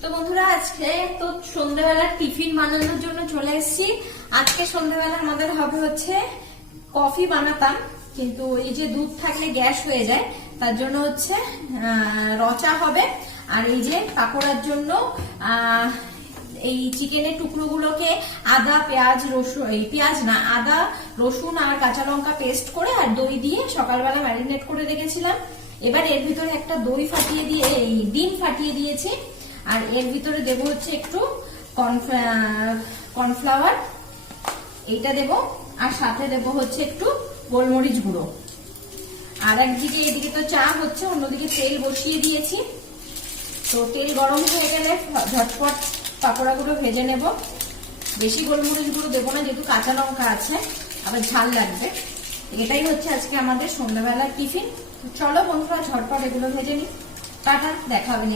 তো বন্ধুরা আজকে তো সন্ধ্যাবেলার টিফিন বানানোর জন্য চলে এসেছি। আজকে সন্ধ্যাবেলা আমাদের হবে হচ্ছে কফি বানাতাম, কিন্তু এই যে দুধ থাকলে গ্যাস হয়ে যায়, তার জন্য হচ্ছে রচা হবে। আর এই যে পাকোড়ার জন্য এই চিকেনের টুকরোগুলোকে আদা পেঁয়াজ রসুন, এই পেঁয়াজ না আদা রসুন আর কাঁচা লঙ্কা পেস্ট করে আর দই দিয়ে সকালবেলা ম্যারিনেট করে রেখেছিলাম। এবার এর ভিতরে একটা দই ফাটিয়ে দিয়ে এই ডিম ফাটিয়ে দিয়েছি। আর এর ভিতরে দেব হচ্ছে একটু কর্নফ্লাওয়ার, এইটা দেব। আর সাথে দেব হচ্ছে একটু গোলমরিচ গুঁড়ো। আর একদিকে এদিকে তো চা হচ্ছে, অন্যদিকে তেল বসিয়ে দিয়েছি। তো তেল গরম হয়ে গেলে ঝটপট পাকোড়াগুলো ভেজে নেব। বেশি গোলমরিচ গুঁড়ো দেবো না, যেহেতু কাঁচা লঙ্কা আছে, আবার ঝাল লাগবে। এটাই হচ্ছে আজকে আমাদের সন্ধ্যাবেলার টিফিন। চলো বন্ধুরা ঝটপট এগুলো ভেজে নিই। টাটা, দেখা হবে।